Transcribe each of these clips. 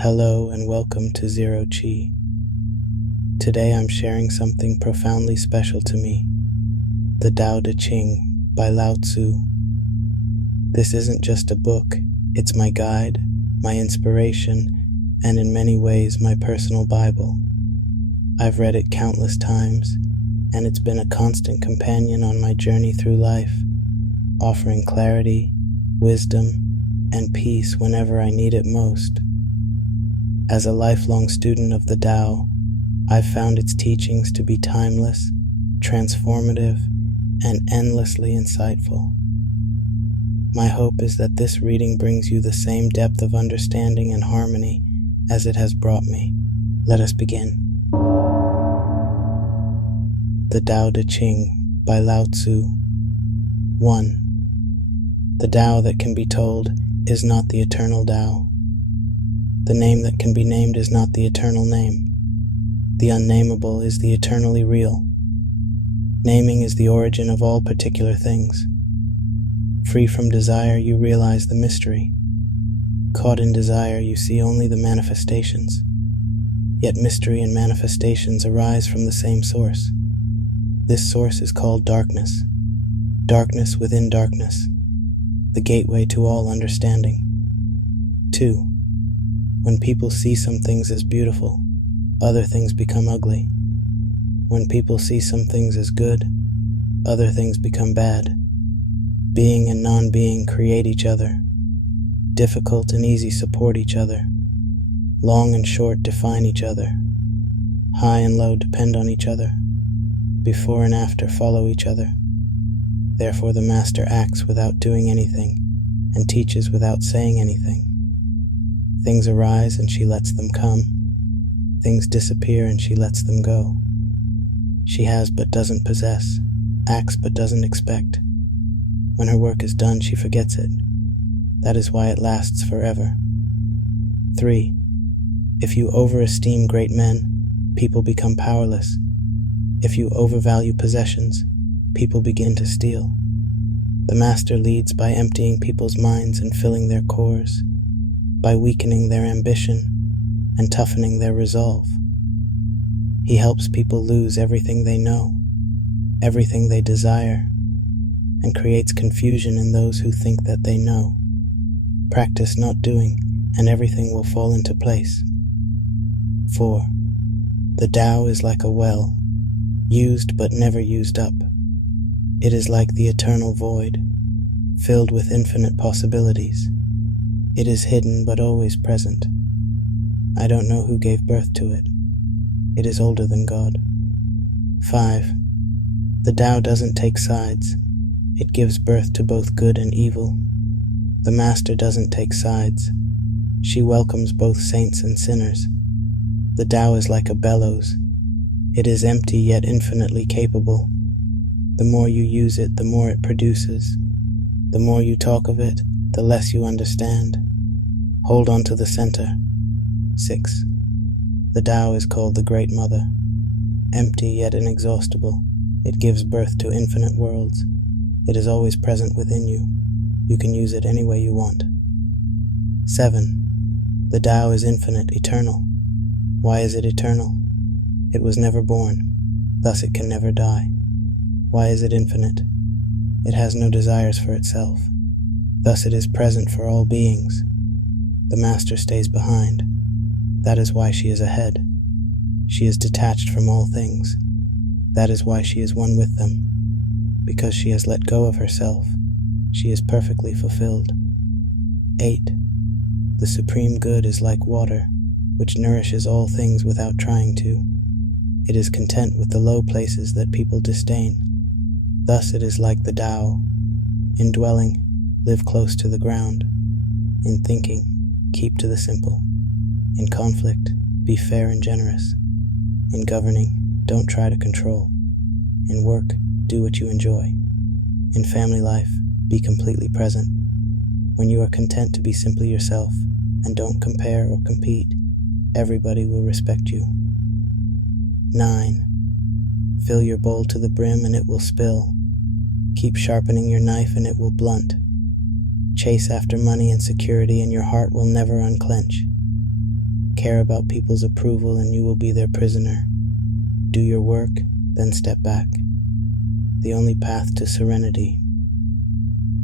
Hello and welcome to Zero Chi. Today I'm sharing something profoundly special to me, the Tao Te Ching by Lao Tzu. This isn't just a book, it's my guide, my inspiration, and in many ways my personal Bible. I've read it countless times, and it's been a constant companion on my journey through life, offering clarity, wisdom, and peace whenever I need it most. As a lifelong student of the Tao, I've found its teachings to be timeless, transformative, and endlessly insightful. My hope is that this reading brings you the same depth of understanding and harmony as it has brought me. Let us begin. The Tao Te Ching by Lao Tzu. 1. The Tao that can be told is not the eternal Tao. The name that can be named is not the eternal name. The unnameable is the eternally real. Naming is the origin of all particular things. Free from desire, you realize the mystery. Caught in desire, you see only the manifestations. Yet mystery and manifestations arise from the same source. This source is called darkness. Darkness within darkness. The gateway to all understanding. 2. When people see some things as beautiful, other things become ugly. When people see some things as good, other things become bad. Being and non-being create each other. Difficult and easy support each other. Long and short define each other. High and low depend on each other. Before and after follow each other. Therefore the master acts without doing anything and teaches without saying anything. Things arise and she lets them come. Things disappear and she lets them go. She has but doesn't possess, acts but doesn't expect. When her work is done, she forgets it. That is why it lasts forever. 3. If you overesteem great men, people become powerless. If you overvalue possessions, people begin to steal. The master leads by emptying people's minds and filling their cores, by weakening their ambition and toughening their resolve. He helps people lose everything they know, everything they desire, and creates confusion in those who think that they know. Practice not doing, and everything will fall into place. 4. The Tao is like a well, used but never used up. It is like the eternal void, filled with infinite possibilities. It is hidden but always present. I don't know who gave birth to it. It is older than God. 5. The Tao doesn't take sides. It gives birth to both good and evil. The master doesn't take sides. She welcomes both saints and sinners. The Tao is like a bellows. It is empty yet infinitely capable. The more you use it, the more it produces. The more you talk of it, the less you understand. Hold on to the center. 6. The Tao is called the Great Mother. Empty yet inexhaustible, it gives birth to infinite worlds. It is always present within you. You can use it any way you want. 7. The Tao is infinite, eternal. Why is it eternal? It was never born, thus it can never die. Why is it infinite? It has no desires for itself. Thus it is present for all beings. The master stays behind. That is why she is ahead. She is detached from all things. That is why she is one with them. Because she has let go of herself, she is perfectly fulfilled. 8. The supreme good is like water, which nourishes all things without trying to. It is content with the low places that people disdain. Thus it is like the Tao. In dwelling, live close to the ground. In thinking, keep to the simple. In conflict, be fair and generous. In governing, don't try to control. In work, do what you enjoy. In family life, be completely present. When you are content to be simply yourself and don't compare or compete, everybody will respect you. 9. Fill your bowl to the brim and it will spill. Keep sharpening your knife and it will blunt. Chase after money and security and your heart will never unclench. Care about people's approval and you will be their prisoner. Do your work, then step back. The only path to serenity.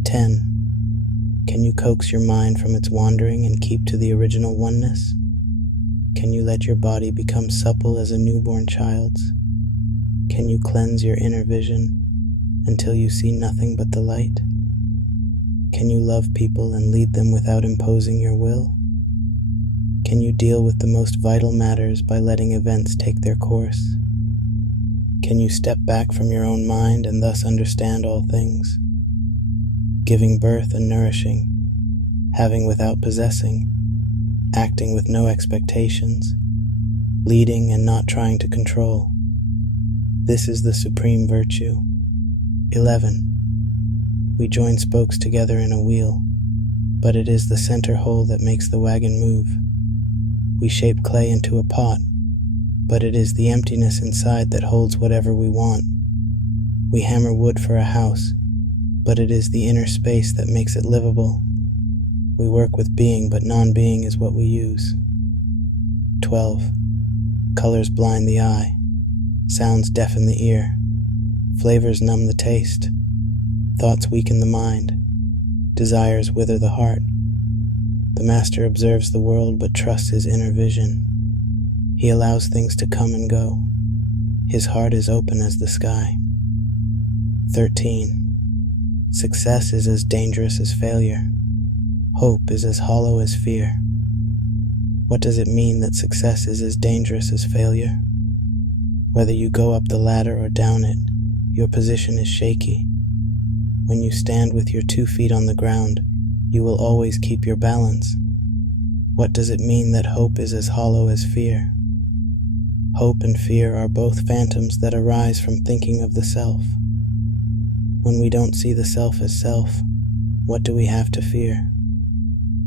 10. Can you coax your mind from its wandering and keep to the original oneness? Can you let your body become supple as a newborn child's? Can you cleanse your inner vision until you see nothing but the light? Can you love people and lead them without imposing your will? Can you deal with the most vital matters by letting events take their course? Can you step back from your own mind and thus understand all things? Giving birth and nourishing, having without possessing, acting with no expectations, leading and not trying to control. This is the supreme virtue. 11. We join spokes together in a wheel, but it is the center hole that makes the wagon move. We shape clay into a pot, but it is the emptiness inside that holds whatever we want. We hammer wood for a house, but it is the inner space that makes it livable. We work with being, but non-being is what we use. 12. Colors blind the eye, sounds deafen the ear, flavors numb the taste, thoughts weaken the mind, desires wither the heart. The master observes the world but trusts his inner vision. He allows things to come and go. His heart is open as the sky. 13. Success is as dangerous as failure. Hope is as hollow as fear. What does it mean that success is as dangerous as failure? Whether you go up the ladder or down it, your position is shaky. When you stand with your 2 feet on the ground, you will always keep your balance. What does it mean that hope is as hollow as fear? Hope and fear are both phantoms that arise from thinking of the self. When we don't see the self as self, what do we have to fear?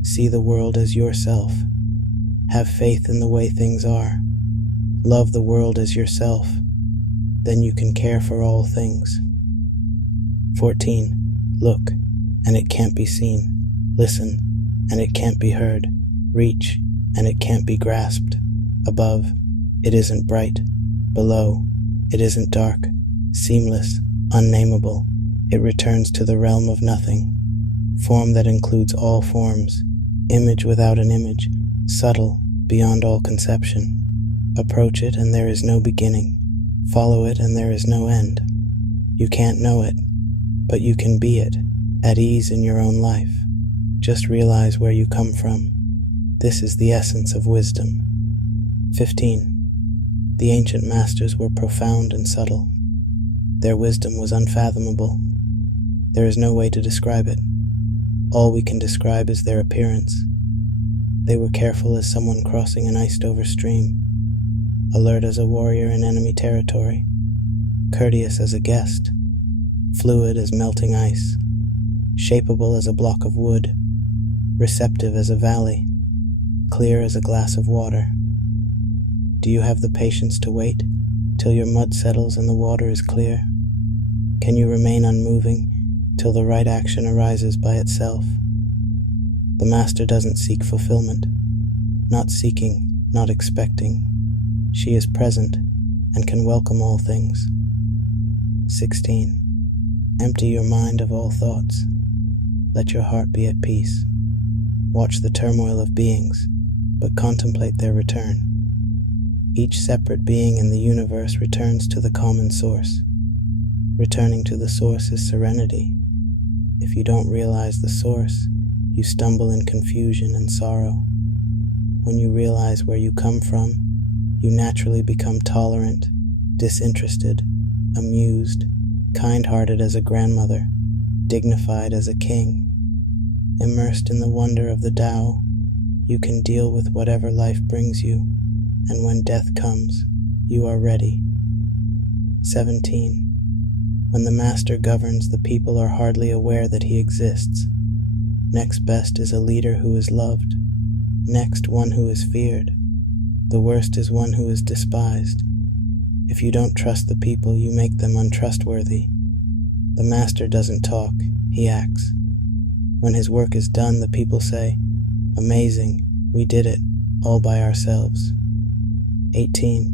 See the world as yourself. Have faith in the way things are. Love the world as yourself. Then you can care for all things. 14. Look, and it can't be seen. Listen, and it can't be heard. Reach, and it can't be grasped. Above, it isn't bright. Below, it isn't dark. Seamless, unnameable, it returns to the realm of nothing. Form that includes all forms. Image without an image. Subtle, beyond all conception. Approach it and there is no beginning. Follow it and there is no end. You can't know it, but you can be it, at ease in your own life. Just realize where you come from. This is the essence of wisdom. 15. The ancient masters were profound and subtle. Their wisdom was unfathomable. There is no way to describe it. All we can describe is their appearance. They were careful as someone crossing an iced-over stream, alert as a warrior in enemy territory, courteous as a guest, fluid as melting ice, shapeable as a block of wood, receptive as a valley, clear as a glass of water. Do you have the patience to wait till your mud settles and the water is clear? Can you remain unmoving till the right action arises by itself? The master doesn't seek fulfillment, not seeking, not expecting. She is present and can welcome all things. 16. Empty your mind of all thoughts. Let your heart be at peace. Watch the turmoil of beings, but contemplate their return. Each separate being in the universe returns to the common source. Returning to the source is serenity. If you don't realize the source, you stumble in confusion and sorrow. When you realize where you come from, you naturally become tolerant, disinterested, amused, kind-hearted as a grandmother, dignified as a king. Immersed in the wonder of the Tao, you can deal with whatever life brings you, and when death comes, you are ready. 17. When the master governs, the people are hardly aware that he exists. Next best is a leader who is loved. Next, one who is feared. The worst is one who is despised. If you don't trust the people, you make them untrustworthy. The master doesn't talk, he acts. When his work is done, the people say, "Amazing, we did it. all by ourselves. 18.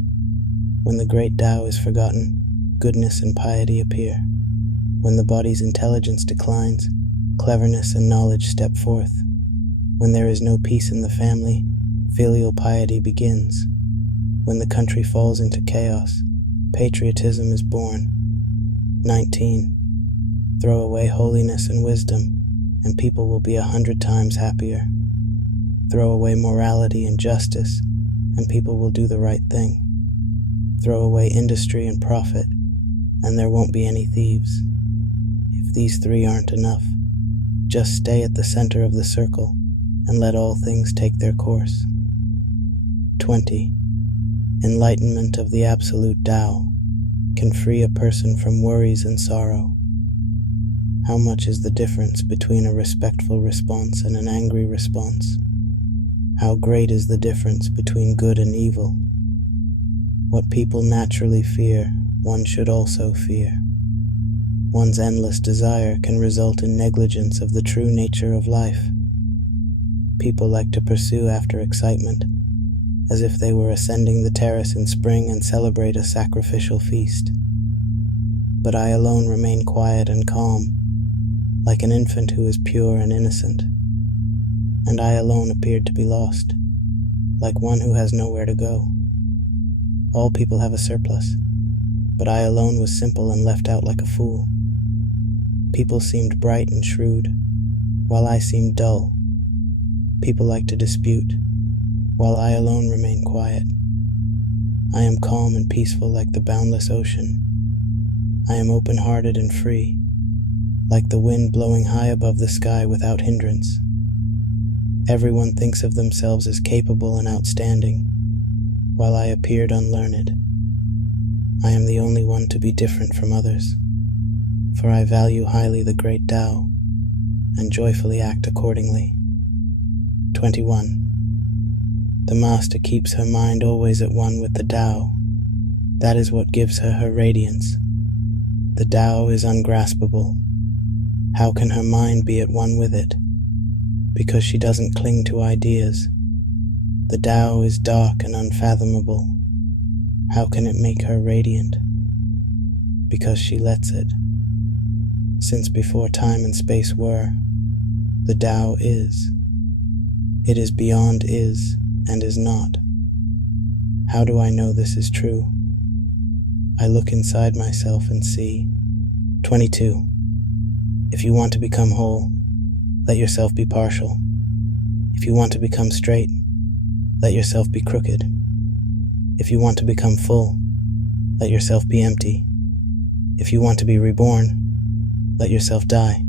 When the great Tao is forgotten, goodness and piety appear. When the body's intelligence declines, cleverness and knowledge step forth. When there is no peace in the family, filial piety begins. When the country falls into chaos, patriotism is born. 19. Throw away holiness and wisdom, and people will be 100 times happier. Throw away morality and justice, and people will do the right thing. Throw away industry and profit, and there won't be any thieves. If these three aren't enough, just stay at the center of the circle and let all things take their course. 20. Enlightenment of the absolute Tao can free a person from worries and sorrow. How much is the difference between a respectful response and an angry response? How great is the difference between good and evil? What people naturally fear, one should also fear. One's endless desire can result in negligence of the true nature of life. People like to pursue after excitement, as if they were ascending the terrace in spring and celebrate a sacrificial feast. But I alone remain quiet and calm, like an infant who is pure and innocent. And I alone appeared to be lost, like one who has nowhere to go. All people have a surplus, but I alone was simple and left out like a fool. People seemed bright and shrewd, while I seemed dull. People like to dispute, while I alone remain quiet. I am calm and peaceful like the boundless ocean. I am open-hearted and free, like the wind blowing high above the sky without hindrance. Everyone thinks of themselves as capable and outstanding, while I appeared unlearned. I am the only one to be different from others, for I value highly the great Tao, and joyfully act accordingly. 21. The Master keeps her mind always at one with the Tao. That is what gives her her radiance. The Tao is ungraspable. How can her mind be at one with it? Because she doesn't cling to ideas. The Tao is dark and unfathomable. How can it make her radiant? Because she lets it. Since before time and space were, the Tao is. It is beyond is and is not. How do I know this is true? I look inside myself and see. 22. If you want to become whole, let yourself be partial. If you want to become straight, let yourself be crooked. If you want to become full, let yourself be empty. If you want to be reborn, let yourself die.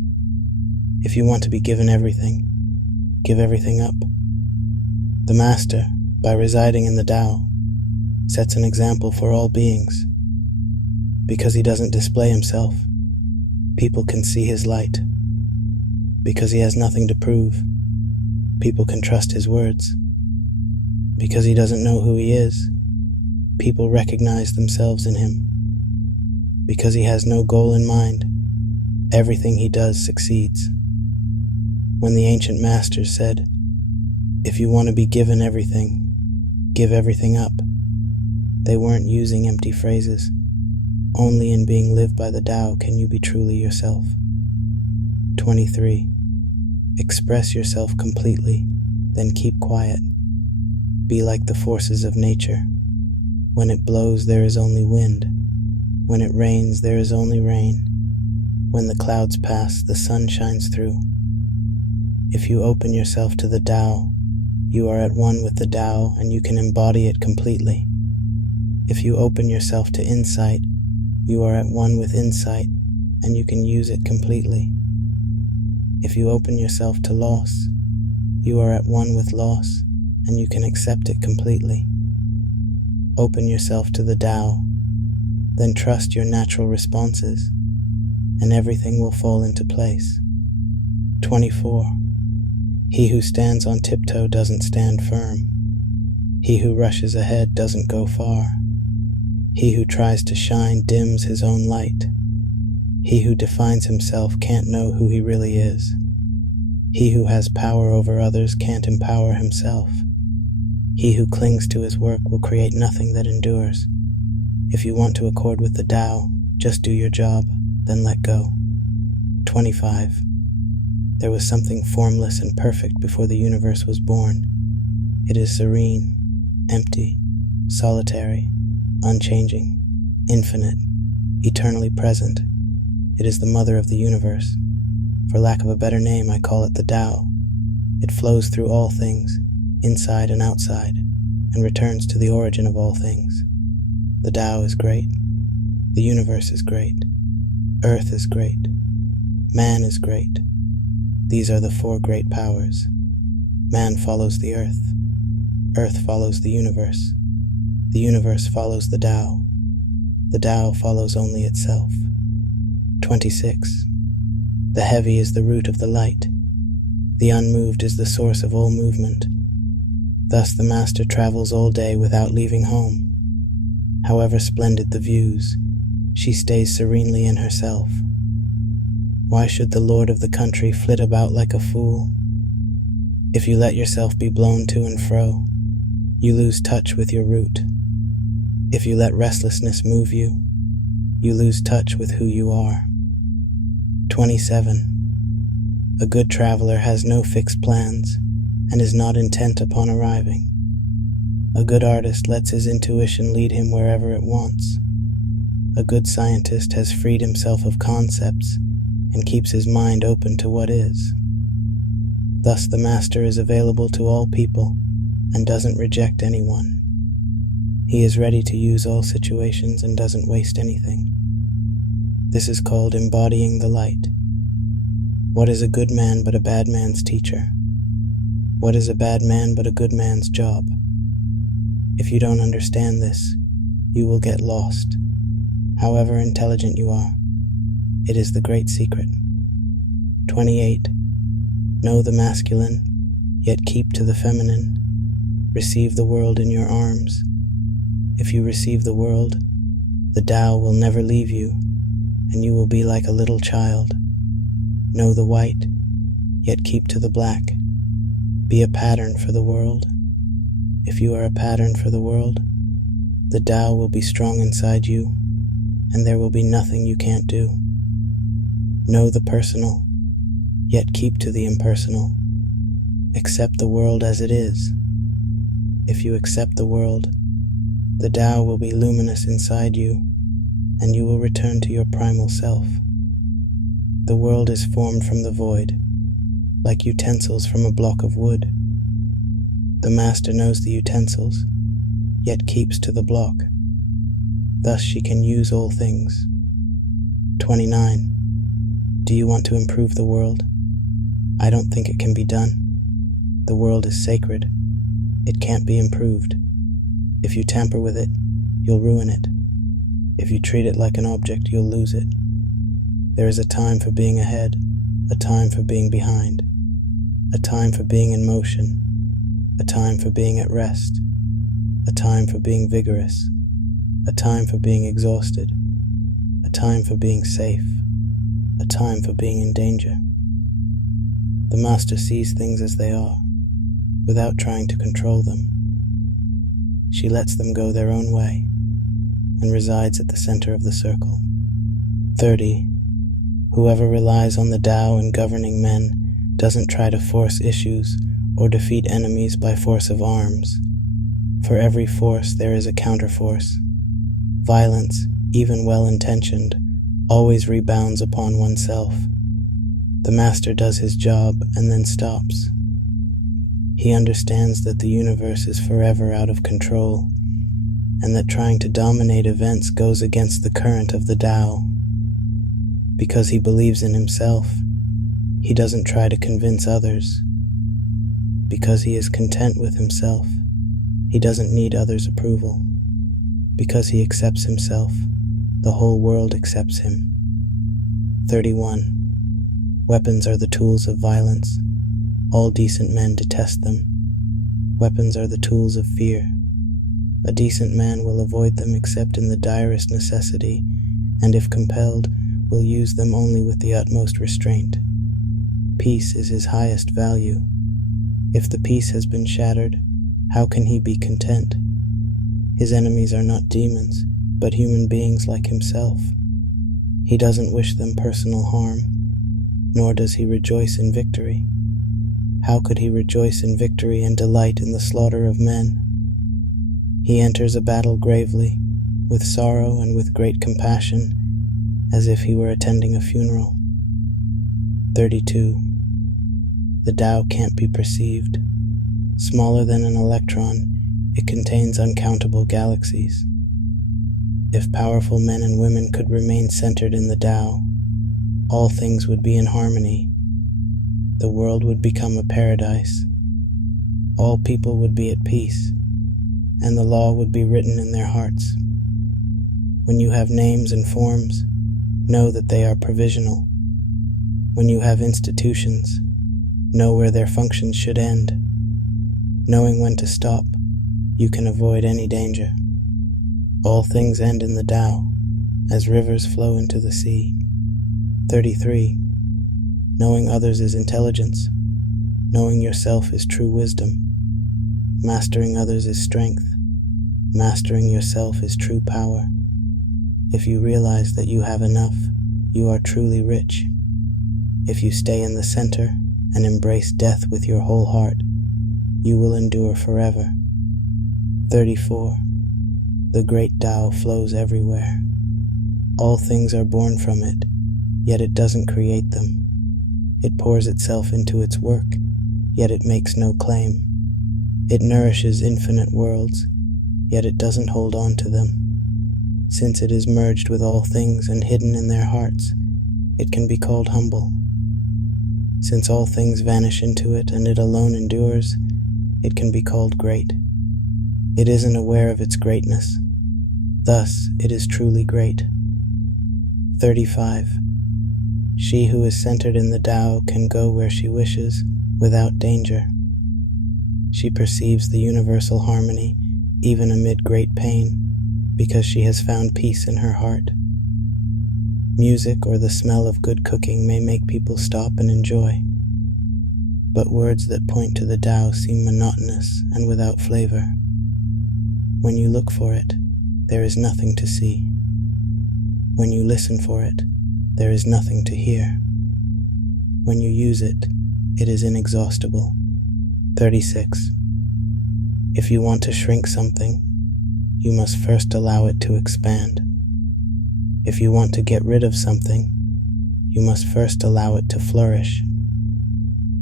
If you want to be given everything, give everything up. The Master, by residing in the Tao, sets an example for all beings. Because he doesn't display himself, people can see his light. Because he has nothing to prove, people can trust his words. Because he doesn't know who he is, people recognize themselves in him. Because he has no goal in mind, everything he does succeeds. When the ancient masters said, "If you want to be given everything, give everything up," they weren't using empty phrases. Only in being lived by the Tao can you be truly yourself. 23. Express yourself completely, then keep quiet. Be like the forces of nature. When it blows, there is only wind. When it rains, there is only rain. When the clouds pass, the sun shines through. If you open yourself to the Tao, you are at one with the Tao and you can embody it completely. If you open yourself to insight, you are at one with insight and you can use it completely. If you open yourself to loss, you are at one with loss and you can accept it completely. Open yourself to the Tao, then trust your natural responses, and everything will fall into place. 24. He who stands on tiptoe doesn't stand firm. He who rushes ahead doesn't go far. He who tries to shine dims his own light. He who defines himself can't know who he really is. He who has power over others can't empower himself. He who clings to his work will create nothing that endures. If you want to accord with the Tao, just do your job, then let go. 25. There was something formless and perfect before the universe was born. It is serene, empty, solitary, unchanging, infinite, eternally present. It is the mother of the universe. For lack of a better name, I call it the Tao. It flows through all things, inside and outside, and returns to the origin of all things. The Tao is great. The universe is great. Earth is great. Man is great. These are the four great powers. Man follows the earth. Earth follows the universe. The universe follows the Tao. The Tao follows only itself. 26. The heavy is the root of the light. The unmoved is the source of all movement. Thus the master travels all day without leaving home. However splendid the views, she stays serenely in herself. Why should the lord of the country flit about like a fool? If you let yourself be blown to and fro, you lose touch with your root. If you let restlessness move you, you lose touch with who you are. 27. A good traveler has no fixed plans and is not intent upon arriving. A good artist lets his intuition lead him wherever it wants. A good scientist has freed himself of concepts and keeps his mind open to what is. Thus the master is available to all people and doesn't reject anyone. He is ready to use all situations and doesn't waste anything. This is called embodying the light. What is a good man but a bad man's teacher? What is a bad man but a good man's job? If you don't understand this, you will get lost. However intelligent you are, it is the great secret. 28. Know the masculine, yet keep to the feminine. Receive the world in your arms. If you receive the world, the Tao will never leave you, and you will be like a little child. Know the white, yet keep to the black. Be a pattern for the world. If you are a pattern for the world, the Tao will be strong inside you, and there will be nothing you can't do. Know the personal, yet keep to the impersonal. Accept the world as it is. If you accept the world, the Tao will be luminous inside you, and you will return to your primal self. The world is formed from the void, like utensils from a block of wood. The master knows the utensils, yet keeps to the block. Thus she can use all things. 29. Do you want to improve the world? I don't think it can be done. The world is sacred. It can't be improved. If you tamper with it, you'll ruin it. If you treat it like an object, you'll lose it. There is a time for being ahead, a time for being behind, a time for being in motion, a time for being at rest, a time for being vigorous, a time for being exhausted, a time for being safe, a time for being in danger. The master sees things as they are, without trying to control them. She lets them go their own way, and resides at the center of the circle. 30. Whoever relies on the Tao in governing men doesn't try to force issues or defeat enemies by force of arms. For every force there is a counterforce. Violence, even well-intentioned, always rebounds upon oneself. The master does his job and then stops. He understands that the universe is forever out of control, and that trying to dominate events goes against the current of the Tao. Because he believes in himself, he doesn't try to convince others. Because he is content with himself, he doesn't need others' approval. Because he accepts himself, the whole world accepts him. 31. Weapons are the tools of violence. All decent men detest them. Weapons are the tools of fear. A decent man will avoid them except in the direst necessity, and if compelled, will use them only with the utmost restraint. Peace is his highest value. If the peace has been shattered, How can he be content? His enemies are not demons, but human beings like himself. He doesn't wish them personal harm, nor does he rejoice in victory. How could he rejoice in victory and delight in the slaughter of men? He enters a battle gravely, with sorrow and with great compassion, as if he were attending a funeral. 32. The Tao can't be perceived. Smaller than an electron, it contains uncountable galaxies. If powerful men and women could remain centered in the Tao, all things would be in harmony. The world would become a paradise. All people would be at peace, and the law would be written in their hearts. When you have names and forms, know that they are provisional. When you have institutions, know where their functions should end. Knowing when to stop, you can avoid any danger. All things end in the Tao, as rivers flow into the sea. 33. Knowing others is intelligence. Knowing yourself is true wisdom. Mastering others is strength. Mastering yourself is true power. If you realize that you have enough, you are truly rich. If you stay in the center and embrace death with your whole heart, you will endure forever. 34. The great Tao flows everywhere. All things are born from it, yet it doesn't create them. It pours itself into its work, yet it makes no claim. It nourishes infinite worlds, yet it doesn't hold on to them. Since it is merged with all things and hidden in their hearts, it can be called humble. Since all things vanish into it and it alone endures, it can be called great. It isn't aware of its greatness. Thus, it is truly great. 35. She who is centered in the Tao can go where she wishes without danger. She perceives the universal harmony even amid great pain, because she has found peace in her heart. Music or the smell of good cooking may make people stop and enjoy, but words that point to the Tao seem monotonous and without flavor. When you look for it, there is nothing to see. When you listen for it, there is nothing to hear. When you use it, it is inexhaustible. 36. If you want to shrink something, you must first allow it to expand. If you want to get rid of something, you must first allow it to flourish.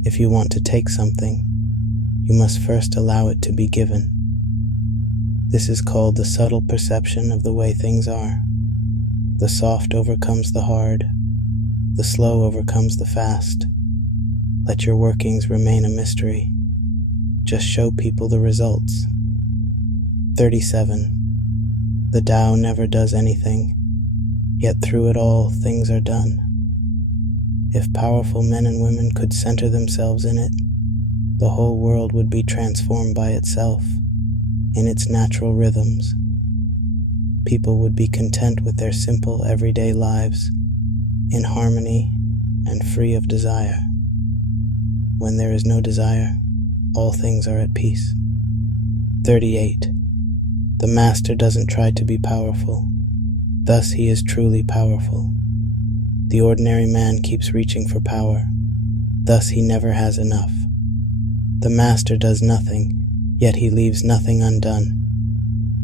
If you want to take something, you must first allow it to be given. This is called the subtle perception of the way things are. The soft overcomes the hard. The slow overcomes the fast. Let your workings remain a mystery. Just show people the results. 37. The Tao never does anything, yet through it all things are done. If powerful men and women could center themselves in it, the whole world would be transformed by itself, in its natural rhythms. People would be content with their simple everyday lives, in harmony and free of desire. When there is no desire, all things are at peace. 38. The master doesn't try to be powerful, thus he is truly powerful. The ordinary man keeps reaching for power, thus he never has enough. The master does nothing, yet he leaves nothing undone.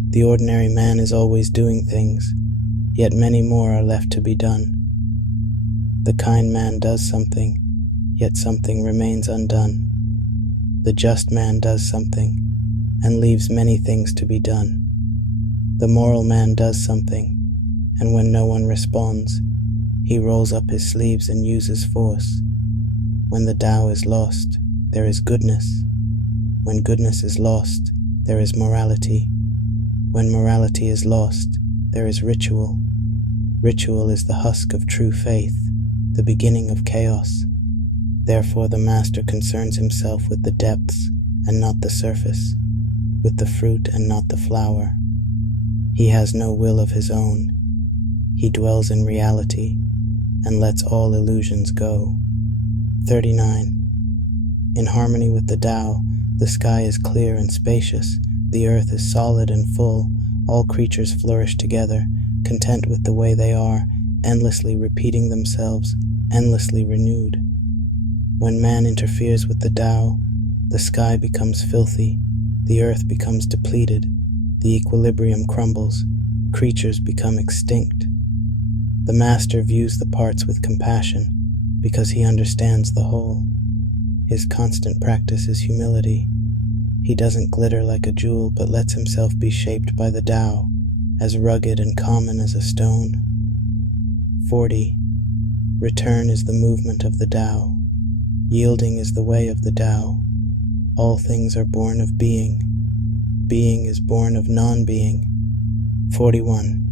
The ordinary man is always doing things, yet many more are left to be done. The kind man does something, yet something remains undone. The just man does something, and leaves many things to be done. The moral man does something, and when no one responds, he rolls up his sleeves and uses force. When the Tao is lost, there is goodness. When goodness is lost, there is morality. When morality is lost, there is ritual. Ritual is the husk of true faith, the beginning of chaos. Therefore the master concerns himself with the depths and not the surface, with the fruit and not the flower. He has no will of his own. He dwells in reality and lets all illusions go. 39. In harmony with the Tao, The sky is clear and spacious, the earth is solid and full, all creatures flourish together, content with the way they are, endlessly repeating themselves, endlessly renewed. When man interferes with the Tao, the sky becomes filthy, the earth becomes depleted, the equilibrium crumbles, creatures become extinct. The master views the parts with compassion because he understands the whole. His constant practice is humility. He doesn't glitter like a jewel, but lets himself be shaped by the Tao, as rugged and common as a stone. 40. Return is the movement of the Tao. Yielding is the way of the Tao. All things are born of being. Being is born of non-being. 41.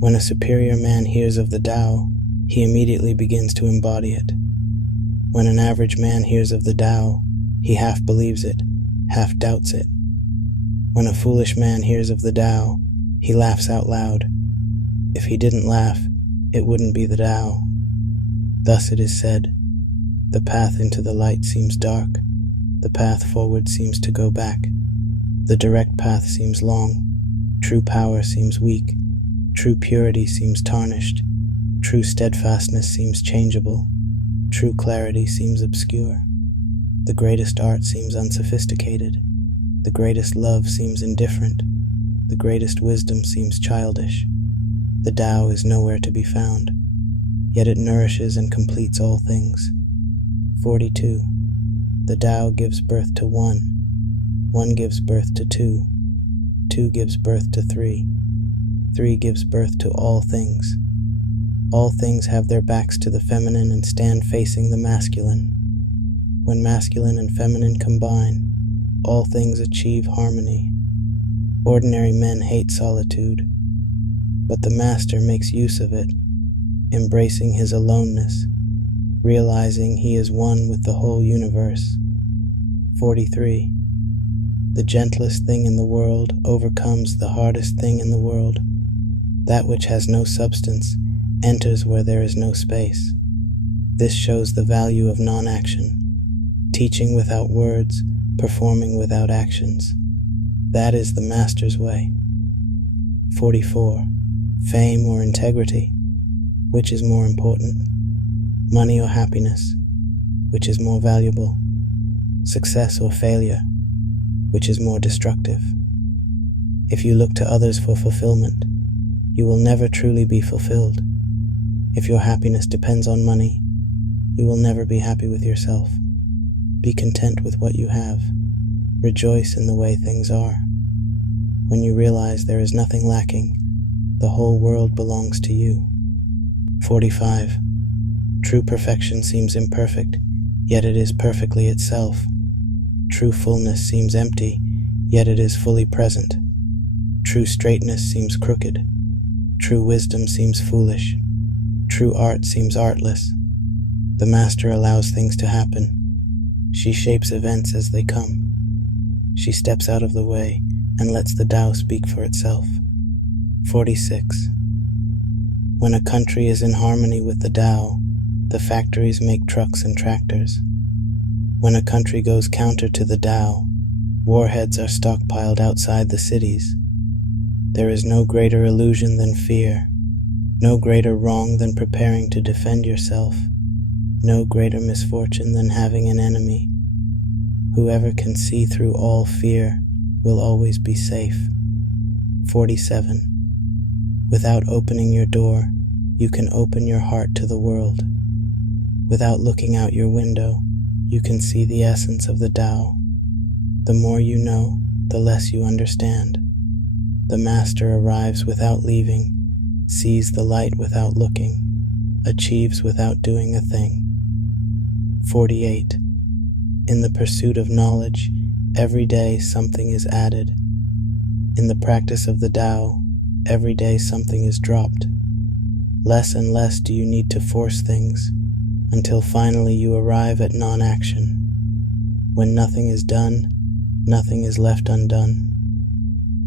When a superior man hears of the Tao, he immediately begins to embody it. When an average man hears of the Tao, he half believes it, half doubts it. When a foolish man hears of the Tao, he laughs out loud. If he didn't laugh, it wouldn't be the Tao. Thus it is said, the path into the light seems dark, the path forward seems to go back, the direct path seems long, true power seems weak, true purity seems tarnished, true steadfastness seems changeable, true clarity seems obscure, the greatest art seems unsophisticated, the greatest love seems indifferent, the greatest wisdom seems childish. The Tao is nowhere to be found, yet it nourishes and completes all things. 42. The Tao gives birth to one. One gives birth to two. Two gives birth to three. Three gives birth to all things. All things have their backs to the feminine and stand facing the masculine. When masculine and feminine combine, all things achieve harmony. Ordinary men hate solitude, but the master makes use of it, embracing his aloneness, realizing he is one with the whole universe. 43. The gentlest thing in the world overcomes the hardest thing in the world. That which has no substance enters where there is no space. This shows the value of non-action, teaching without words, performing without actions. That is the master's way. 44. Fame or integrity? Which is more important? Money or happiness? Which is more valuable? Success or failure? Which is more destructive? If you look to others for fulfillment, you will never truly be fulfilled. If your happiness depends on money, you will never be happy with yourself. Be content with what you have. Rejoice in the way things are. When you realize there is nothing lacking, the whole world belongs to you. 45. True perfection seems imperfect, yet it is perfectly itself. True fullness seems empty, yet it is fully present. True straightness seems crooked. True wisdom seems foolish. True art seems artless. The master allows things to happen. She shapes events as they come. She steps out of the way and lets the Tao speak for itself. 46. When a country is in harmony with the Tao, the factories make trucks and tractors. When a country goes counter to the Tao, warheads are stockpiled outside the cities. There is no greater illusion than fear, no greater wrong than preparing to defend yourself, no greater misfortune than having an enemy. Whoever can see through all fear will always be safe. 47. Without opening your door, you can open your heart to the world. Without looking out your window, you can see the essence of the Tao. The more you know, the less you understand. The master arrives without leaving, sees the light without looking, achieves without doing a thing. 48. In the pursuit of knowledge, every day something is added. In the practice of the Tao, every day something is dropped. Less and less do you need to force things, until finally you arrive at non-action. When nothing is done, nothing is left undone.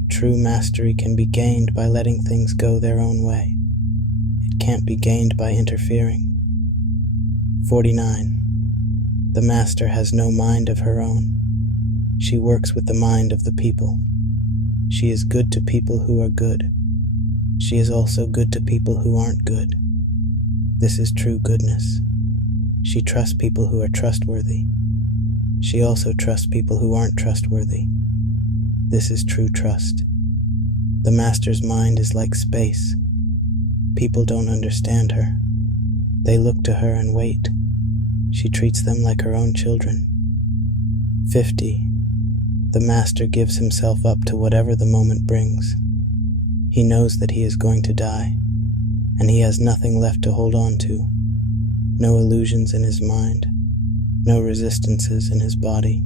True mastery can be gained by letting things go their own way. It can't be gained by interfering. 49. The master has no mind of her own. She works with the mind of the people. She is good to people who are good. She is also good to people who aren't good. This is true goodness. She trusts people who are trustworthy. She also trusts people who aren't trustworthy. This is true trust. The master's mind is like space. People don't understand her. They look to her and wait. She treats them like her own children. 50. The master gives himself up to whatever the moment brings. He knows that he is going to die, and he has nothing left to hold on to. No illusions in his mind, no resistances in his body.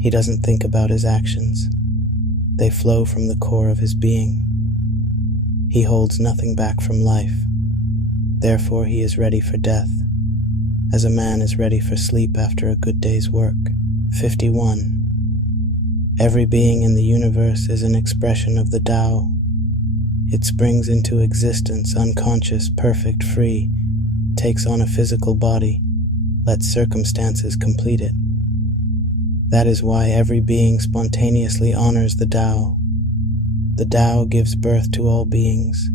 He doesn't think about his actions. They flow from the core of his being. He holds nothing back from life. Therefore he is ready for death, as a man is ready for sleep after a good day's work. 51. Every being in the universe is an expression of the Tao. It springs into existence unconscious, perfect, free, takes on a physical body, lets circumstances complete it. That is why every being spontaneously honors the Tao. The Tao gives birth to all beings,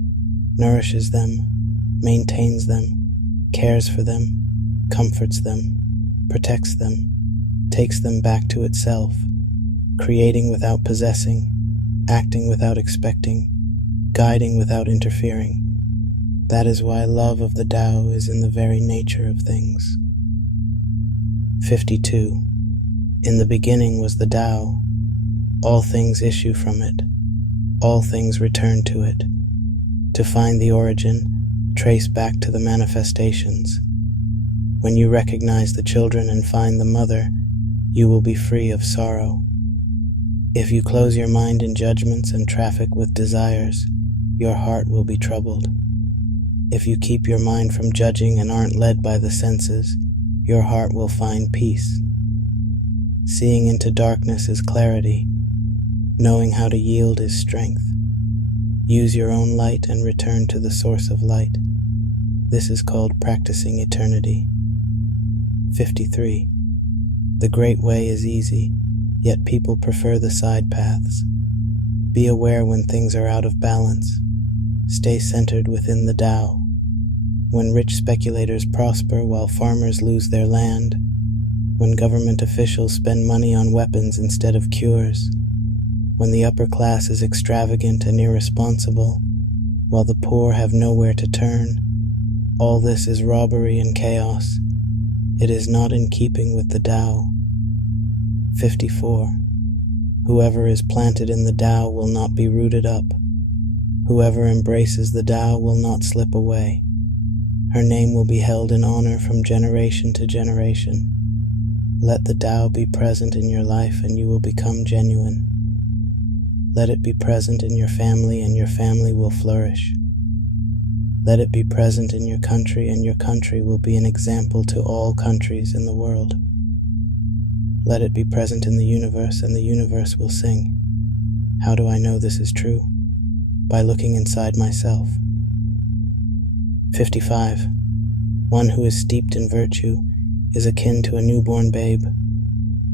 nourishes them, maintains them, cares for them, comforts them, protects them, takes them back to itself, creating without possessing, acting without expecting, guiding without interfering. That is why love of the Tao is in the very nature of things. 52. In the beginning was the Tao. All things issue from it. All things return to it. To find the origin, trace back to the manifestations. When you recognize the children and find the mother, you will be free of sorrow. If you close your mind in judgments and traffic with desires, your heart will be troubled. If you keep your mind from judging and aren't led by the senses, your heart will find peace. Seeing into darkness is clarity. Knowing how to yield is strength. Use your own light and return to the source of light. This is called practicing eternity. 53. The great way is easy, yet people prefer the side paths. Be aware when things are out of balance. Stay centered within the Tao. When rich speculators prosper while farmers lose their land, when government officials spend money on weapons instead of cures, when the upper class is extravagant and irresponsible, while the poor have nowhere to turn, all this is robbery and chaos. It is not in keeping with the Tao. 54. Whoever is planted in the Tao will not be rooted up. Whoever embraces the Tao will not slip away. Her name will be held in honor from generation to generation. Let the Tao be present in your life and you will become genuine. Let it be present in your family and your family will flourish. Let it be present in your country and your country will be an example to all countries in the world. Let it be present in the universe and the universe will sing. How do I know this is true? By looking inside myself. 55. One who is steeped in virtue is akin to a newborn babe.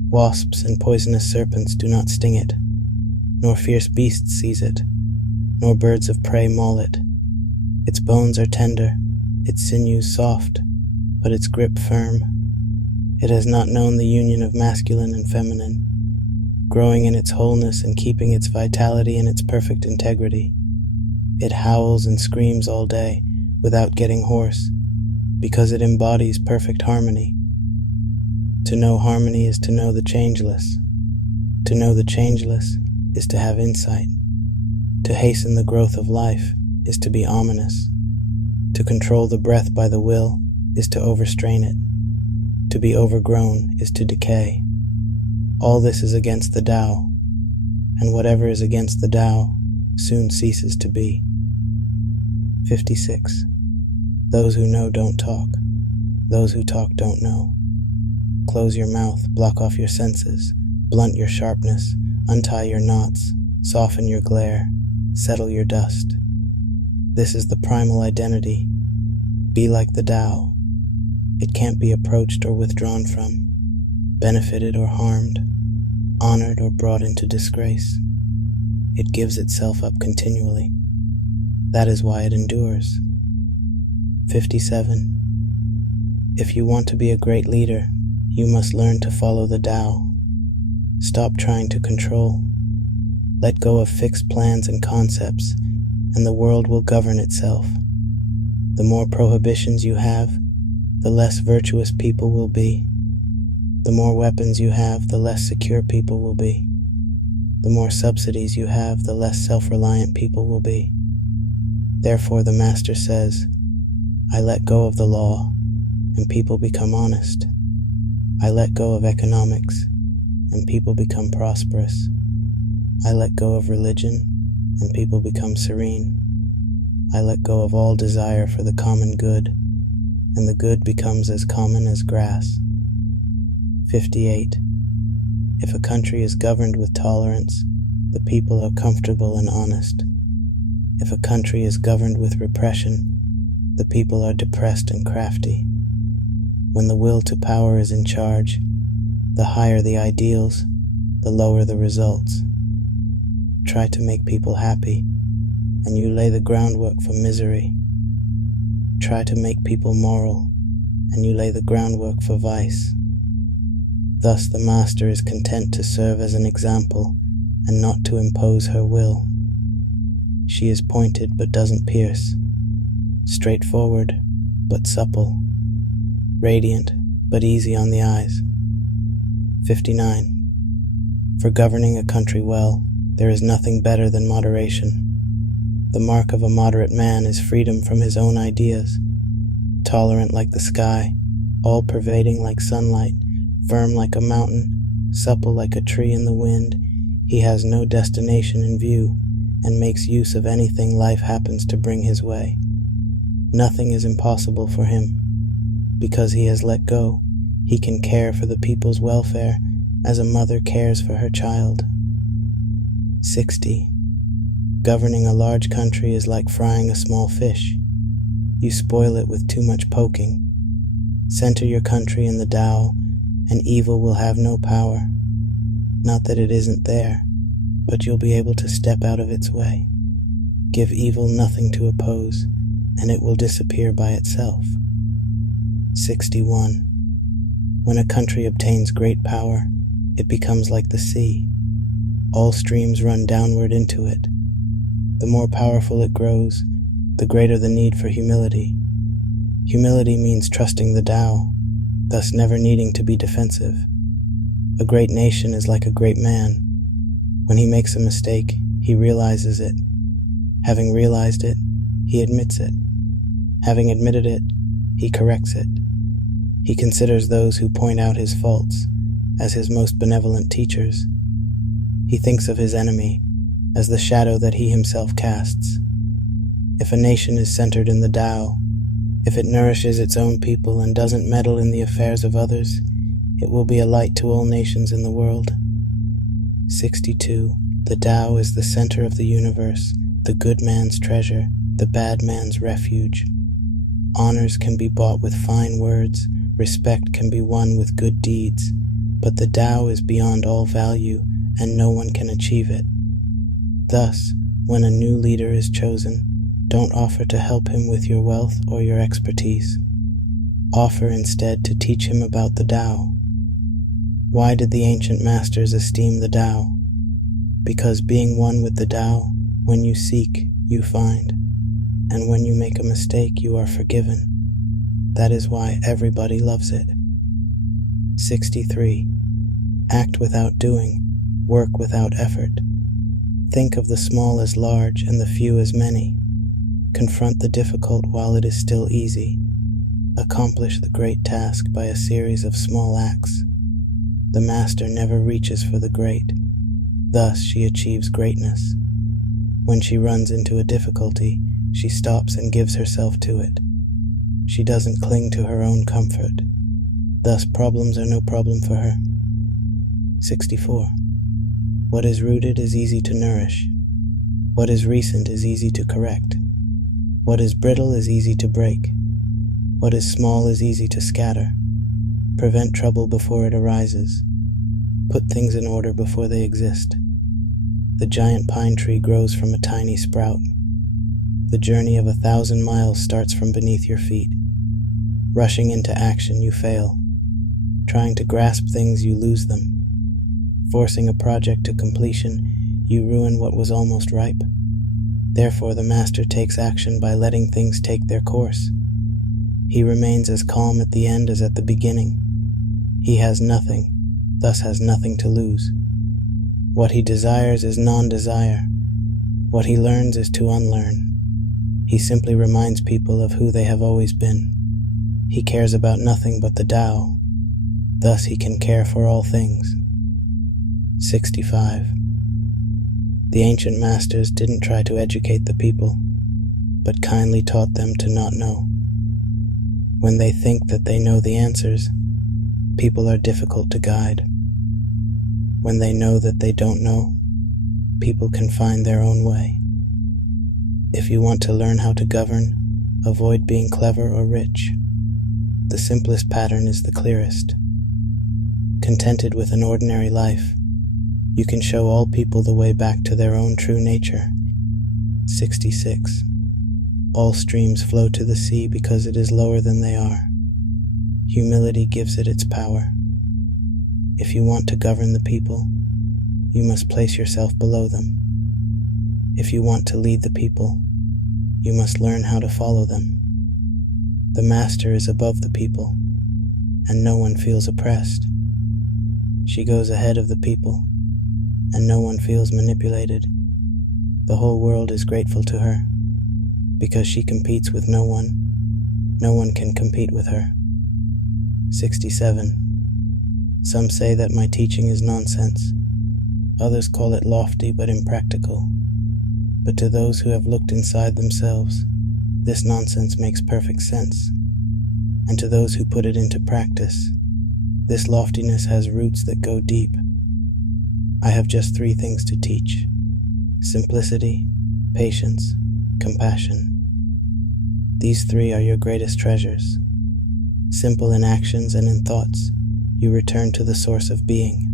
Wasps and poisonous serpents do not sting it, nor fierce beasts seize it, nor birds of prey maul it. Its bones are tender, its sinews soft, but its grip firm. It has not known the union of masculine and feminine, growing in its wholeness and keeping its vitality and its perfect integrity. It howls and screams all day without getting hoarse, because it embodies perfect harmony. To know harmony is to know the changeless. To know the changeless is to have insight. To hasten the growth of life is to be ominous. To control the breath by the will is to overstrain it. To be overgrown is to decay. All this is against the Tao, and whatever is against the Tao soon ceases to be. 56. Those who know don't talk. Those who talk don't know. Close your mouth, block off your senses, blunt your sharpness, untie your knots, soften your glare, settle your dust. This is the primal identity. Be like the Tao. It can't be approached or withdrawn from, benefited or harmed. honored or brought into disgrace. It gives itself up continually. That is why it endures. 57. If you want to be a great leader, you must learn to follow the Tao. Stop trying to control. Let go of fixed plans and concepts, and the world will govern itself. The more prohibitions you have, the less virtuous people will be. The more weapons you have, the less secure people will be. The more subsidies you have, the less self-reliant people will be. Therefore, the Master says, I let go of the law, and people become honest. I let go of economics, and people become prosperous. I let go of religion, and people become serene. I let go of all desire for the common good, and the good becomes as common as grass. 58. If a country is governed with tolerance, the people are comfortable and honest. If a country is governed with repression, the people are depressed and crafty. When the will to power is in charge, the higher the ideals, the lower the results. Try to make people happy, and you lay the groundwork for misery. Try to make people moral, and you lay the groundwork for vice. Thus the Master is content to serve as an example and not to impose her will. She is pointed but doesn't pierce, straightforward but supple, radiant but easy on the eyes. 59. For governing a country well, there is nothing better than moderation. The mark of a moderate man is freedom from his own ideas, tolerant like the sky, all-pervading like sunlight, firm like a mountain, supple like a tree in the wind. He has no destination in view and makes use of anything life happens to bring his way. Nothing is impossible for him. Because he has let go, he can care for the people's welfare as a mother cares for her child. 60. Governing a large country is like frying a small fish. You spoil it with too much poking. Center your country in the Tao, and evil will have no power. Not that it isn't there, but you'll be able to step out of its way. Give evil nothing to oppose, and it will disappear by itself. 61. When a country obtains great power, it becomes like the sea. All streams run downward into it. The more powerful it grows, the greater the need for humility. Humility means trusting the Tao, thus never needing to be defensive. A great nation is like a great man. When he makes a mistake, he realizes it. Having realized it, he admits it. Having admitted it, he corrects it. He considers those who point out his faults as his most benevolent teachers. He thinks of his enemy as the shadow that he himself casts. If a nation is centered in the Tao, if it nourishes its own people and doesn't meddle in the affairs of others, it will be a light to all nations in the world. 62. The Tao is the center of the universe, the good man's treasure, the bad man's refuge. Honors can be bought with fine words, respect can be won with good deeds, but the Tao is beyond all value, and no one can achieve it. Thus, when a new leader is chosen, don't offer to help him with your wealth or your expertise. Offer instead to teach him about the Tao. Why did the ancient masters esteem the Tao? Because being one with the Tao, when you seek, you find, and when you make a mistake, you are forgiven. That is why everybody loves it. 63. Act without doing, work without effort. Think of the small as large and the few as many. Confront the difficult while it is still easy. Accomplish the great task by a series of small acts. The master never reaches for the great. Thus she achieves greatness. When she runs into a difficulty, she stops and gives herself to it. She doesn't cling to her own comfort. Thus problems are no problem for her. 64. What is rooted is easy to nourish. What is recent is easy to correct. What is brittle is easy to break. What is small is easy to scatter. Prevent trouble before it arises. Put things in order before they exist. The giant pine tree grows from a tiny sprout. The journey of 1,000 miles starts from beneath your feet. Rushing into action, you fail. Trying to grasp things, you lose them. Forcing a project to completion, you ruin what was almost ripe. Therefore, the master takes action by letting things take their course. He remains as calm at the end as at the beginning. He has nothing, thus has nothing to lose. What he desires is non-desire. What he learns is to unlearn. He simply reminds people of who they have always been. He cares about nothing but the Tao. Thus he can care for all things. 65. The ancient masters didn't try to educate the people, but kindly taught them to not know. When they think that they know the answers, people are difficult to guide. When they know that they don't know, people can find their own way. If you want to learn how to govern, avoid being clever or rich. The simplest pattern is the clearest. Contented with an ordinary life, you can show all people the way back to their own true nature. 66. All streams flow to the sea because it is lower than they are. Humility gives it its power. If you want to govern the people, you must place yourself below them. If you want to lead the people, you must learn how to follow them. The master is above the people, and no one feels oppressed. She goes ahead of the people, and no one feels manipulated. The whole world is grateful to her. Because she competes with no one can compete with her. 67. Some say that my teaching is nonsense. Others call it lofty but impractical. But to those who have looked inside themselves, this nonsense makes perfect sense. And to those who put it into practice, this loftiness has roots that go deep. I have just 3 things to teach: simplicity, patience, compassion. These 3 are your greatest treasures. Simple in actions and in thoughts, you return to the source of being.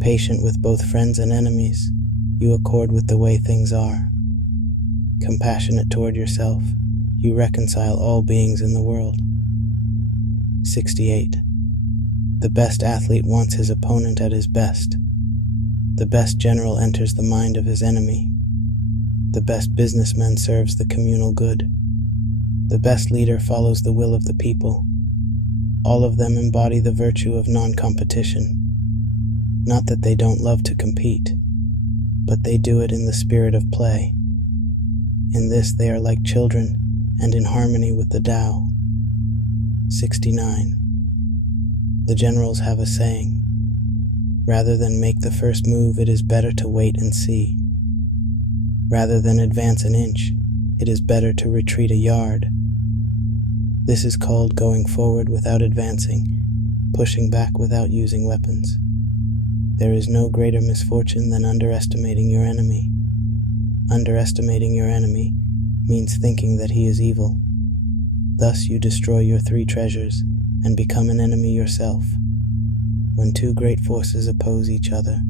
Patient with both friends and enemies, you accord with the way things are. Compassionate toward yourself, you reconcile all beings in the world. 68. The best athlete wants his opponent at his best. The best general enters the mind of his enemy. The best businessman serves the communal good. The best leader follows the will of the people. All of them embody the virtue of non-competition. Not that they don't love to compete, but they do it in the spirit of play. In this they are like children and in harmony with the Tao. 69. The generals have a saying: rather than make the first move, it is better to wait and see. Rather than advance an inch, it is better to retreat a yard. This is called going forward without advancing, pushing back without using weapons. There is no greater misfortune than underestimating your enemy. Underestimating your enemy means thinking that he is evil. Thus you destroy your 3 treasures and become an enemy yourself. When 2 great forces oppose each other,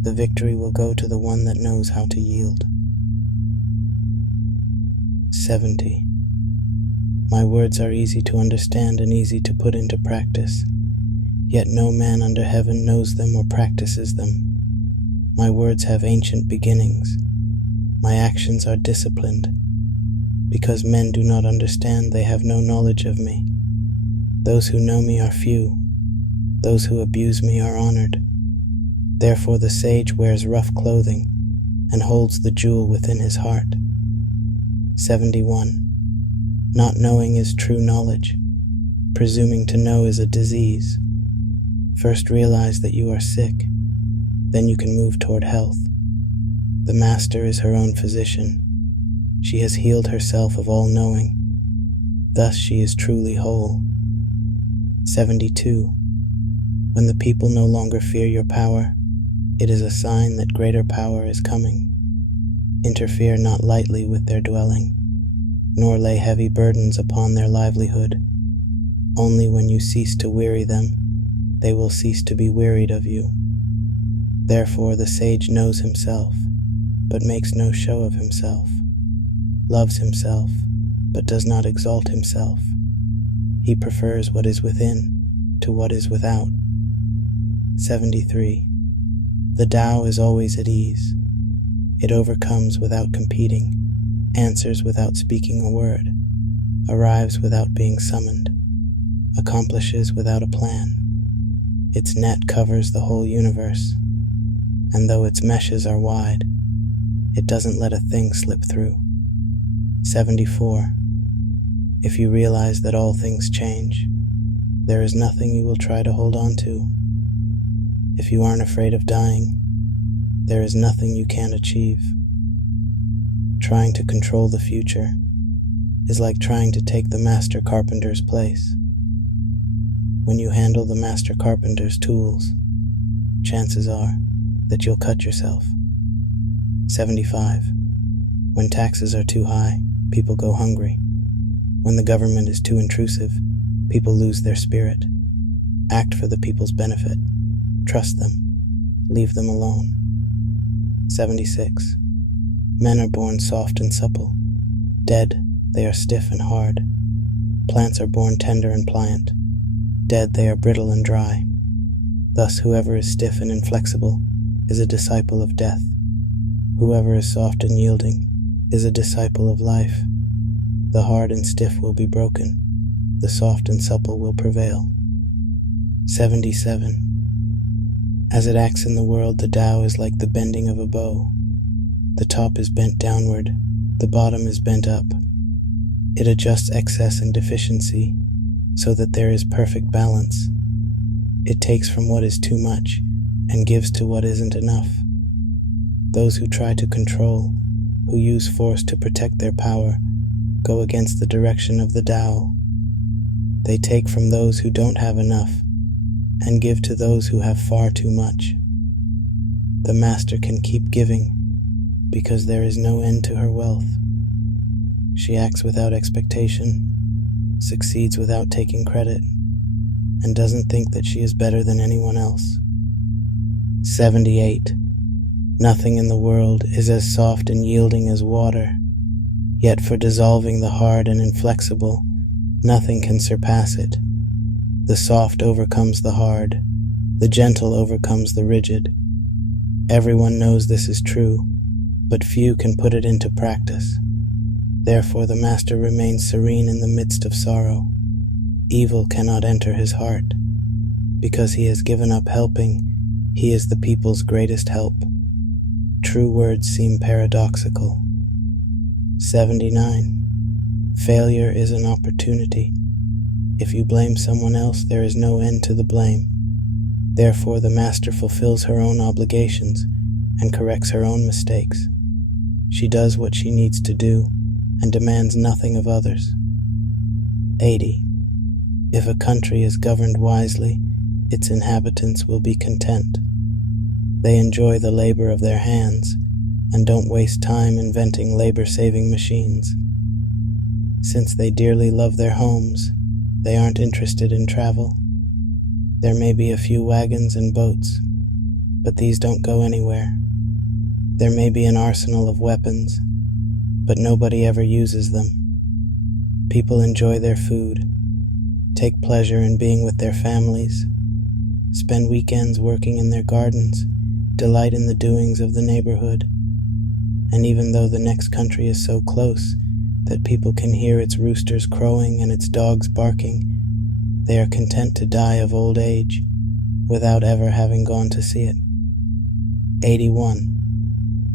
the victory will go to the one that knows how to yield. 70. My words are easy to understand and easy to put into practice, yet no man under heaven knows them or practices them. My words have ancient beginnings. My actions are disciplined. Because men do not understand, they have no knowledge of me. Those who know me are few. Those who abuse me are honored. Therefore the sage wears rough clothing and holds the jewel within his heart. 71. Not knowing is true knowledge. Presuming to know is a disease. First realize that you are sick, then you can move toward health. The master is her own physician. She has healed herself of all knowing. Thus she is truly whole. 72. When the people no longer fear your power, it is a sign that greater power is coming. Interfere not lightly with their dwelling, nor lay heavy burdens upon their livelihood. Only when you cease to weary them, they will cease to be wearied of you. Therefore the sage knows himself, but makes no show of himself, loves himself, but does not exalt himself. He prefers what is within to what is without. 73. The Tao is always at ease. It overcomes without competing, answers without speaking a word, arrives without being summoned, accomplishes without a plan. Its net covers the whole universe, and though its meshes are wide, it doesn't let a thing slip through. 74. If you realize that all things change, there is nothing you will try to hold on to. If you aren't afraid of dying, there is nothing you can't achieve. Trying to control the future is like trying to take the master carpenter's place. When you handle the master carpenter's tools, chances are that you'll cut yourself. 75. When taxes are too high, people go hungry. When the government is too intrusive, people lose their spirit. Act for the people's benefit. Trust them. Leave them alone. 76. Men are born soft and supple. Dead, they are stiff and hard. Plants are born tender and pliant. Dead, they are brittle and dry. Thus, whoever is stiff and inflexible is a disciple of death. Whoever is soft and yielding is a disciple of life. The hard and stiff will be broken. The soft and supple will prevail. 77. As it acts in the world, the Tao is like the bending of a bow. The top is bent downward, the bottom is bent up. It adjusts excess and deficiency so that there is perfect balance. It takes from what is too much and gives to what isn't enough. Those who try to control, who use force to protect their power, go against the direction of the Tao. They take from those who don't have enough and give to those who have far too much. The master can keep giving because there is no end to her wealth. She acts without expectation, succeeds without taking credit, and doesn't think that she is better than anyone else. 78. Nothing in the world is as soft and yielding as water, yet for dissolving the hard and inflexible, nothing can surpass it. The soft overcomes the hard, the gentle overcomes the rigid. Everyone knows this is true, but few can put it into practice. Therefore the master remains serene in the midst of sorrow. Evil cannot enter his heart. Because he has given up helping, he is the people's greatest help. True words seem paradoxical. 79. Failure is an opportunity. If you blame someone else, there is no end to the blame. Therefore the master fulfills her own obligations and corrects her own mistakes. She does what she needs to do and demands nothing of others. 80. If a country is governed wisely, its inhabitants will be content. They enjoy the labor of their hands and don't waste time inventing labor-saving machines. Since they dearly love their homes, they aren't interested in travel. There may be a few wagons and boats, but these don't go anywhere. There may be an arsenal of weapons, but nobody ever uses them. People enjoy their food, take pleasure in being with their families, spend weekends working in their gardens, delight in the doings of the neighborhood. And even though the next country is so close that people can hear its roosters crowing and its dogs barking, they are content to die of old age without ever having gone to see it. 81.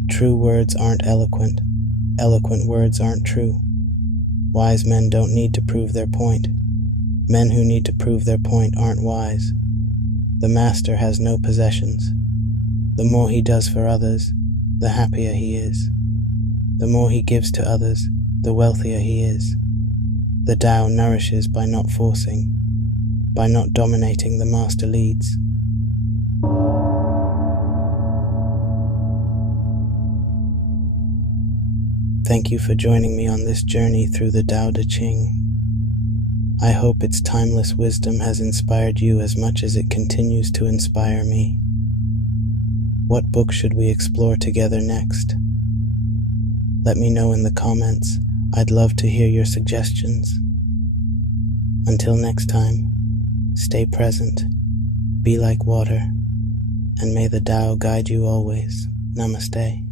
True words aren't eloquent. Eloquent words aren't true. Wise men don't need to prove their point. Men who need to prove their point aren't wise. The master has no possessions. The more he does for others, the happier he is. The more he gives to others, the wealthier he is. The Tao nourishes by not forcing, by not dominating. The master leads. Thank you for joining me on this journey through the Tao Te Ching. I hope its timeless wisdom has inspired you as much as it continues to inspire me. What book should we explore together next? Let me know in the comments. I'd love to hear your suggestions. Until next time, stay present, be like water, and may the Tao guide you always. Namaste.